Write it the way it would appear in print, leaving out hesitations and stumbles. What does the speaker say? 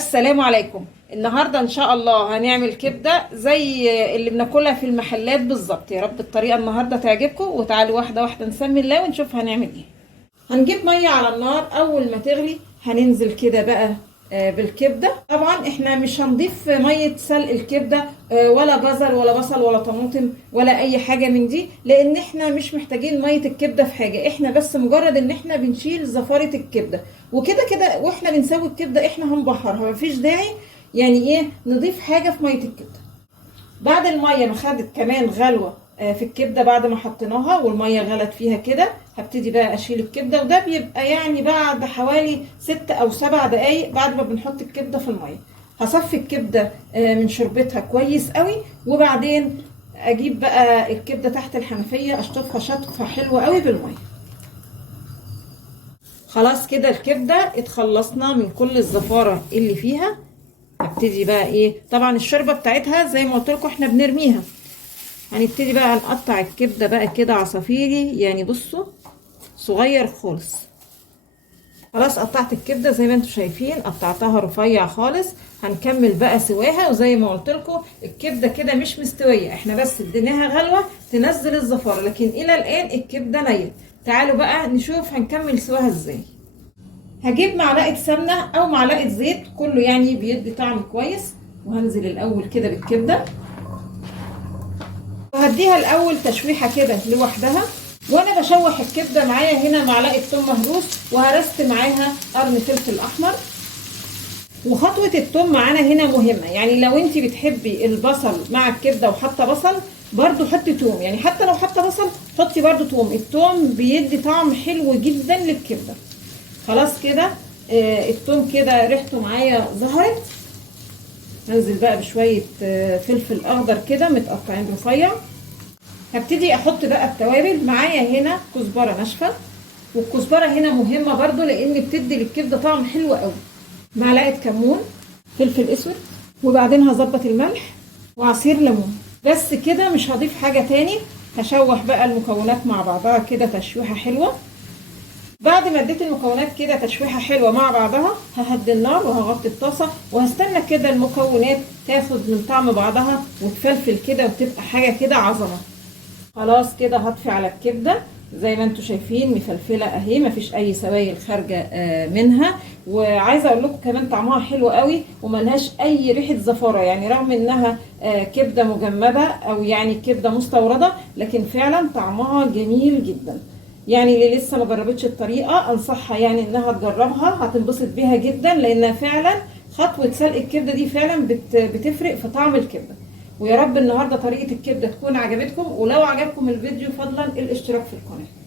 السلام عليكم. النهارده ان شاء الله هنعمل كبده زي اللي بناكلها في المحلات بالظبط. يا رب الطريقه النهارده تعجبكم، وتعالوا واحده واحده نسمي الله ونشوف هنعمل ايه. هنجيب ميه على النار، اول ما تغلي هننزل كده بقى بالكبده. طبعا احنا مش هنضيف ميه سلق الكبده ولا جزر ولا بصل ولا طماطم ولا اي حاجه من دي، لان احنا مش محتاجين ميه الكبده في حاجه. احنا بس مجرد ان احنا بنشيل زفاره الكبده، وكده كده واحنا بنسوي الكبده احنا هنبهرها، مفيش داعي يعني ايه نضيف حاجه في ميه الكبده. بعد الميه ما خدت كمان غلوه في الكبده، بعد ما حطيناها والميه غلت فيها كده، هبتدي بقى اشيل الكبده. وده بيبقى يعني بعد حوالي 6 أو 7 دقايق بعد ما بنحط الكبده في الميه. هصفي الكبده من شربتها كويس قوي، وبعدين اجيب بقى الكبده تحت الحنفيه اشطفها شطفه حلوه قوي بالميه. خلاص كده الكبده اتخلصنا من كل الزفاره اللي فيها. هبتدي بقى ايه، طبعا الشوربه بتاعتها زي ما قلت لكم احنا بنرميها. هنبتدي بقى نقطع الكبده بقى كده عصافيري، يعني بصوا صغير خالص. خلاص قطعت الكبده زي ما انتم شايفين، قطعتها رفيع خالص. هنكمل بقى سواها، وزي ما قلت لكم الكبده كده مش مستويه، احنا بس اديناها غلوه تنزل الزفاره، لكن الى الان الكبده نيه. تعالوا بقى نشوف هنكمل سواها ازاي. هجيب معلقه سمنه او معلقه زيت، كله يعني بيدي طعم كويس. وهنزل الاول كده بالكبده، وهديها الاول تشويحه كده لوحدها. وانا بشوح الكبده معايا هنا معلقه ثوم مهروس، وهرست معاها قرن فلفل احمر. وخطوه الثوم معانا هنا مهمه، يعني لو انت بتحبي البصل مع الكبده وحاطه بصل برضو حطي ثوم، يعني حتى لو حاطه بصل حطي برضو ثوم. الثوم بيدي طعم حلو جدا للكبده. خلاص كده الثوم كده ريحته معايا ظهرت. هنزل بقى بشويه فلفل اخضر كده متقطعين رفيع. هبتدي احط بقى التوابل. معايا هنا كزبره ناشفه، والكزبره هنا مهمه برضو لان بتدي للكبده طعم حلو قوي. معلقه كمون، فلفل اسود، وبعدين هظبط الملح وعصير ليمون. بس كده مش هضيف حاجه تاني. هشوح بقى المكونات مع بعضها كده تشويحه حلوه. بعد ما اديت المكونات كده تشويحه حلوه مع بعضها، ههدي النار وهغطي الطاسه، وهستنى كده المكونات تاخد من طعم بعضها وتفلفل كده وتبقى حاجه كده عظمه. خلاص كده هطفي على الكبده زي ما انتم شايفين مفلفله اهي، مفيش اي سوائل خارجه منها. وعايزه اقول لكم كمان طعمها حلو قوي وملهاش اي ريحه زفاره، يعني رغم انها كبده مجمده او يعني كبده مستورده، لكن فعلا طعمها جميل جدا. يعني اللي لسه ما جربتش الطريقه انصحها يعني انها تجربها، هتنبسط بيها جدا، لانها فعلا خطوه سلق الكبده دي فعلا بتفرق في طعم الكبده. ويا رب النهارده طريقه الكبده تكون عجبتكم، ولو عجبكم الفيديو فضلا الاشتراك في القناه.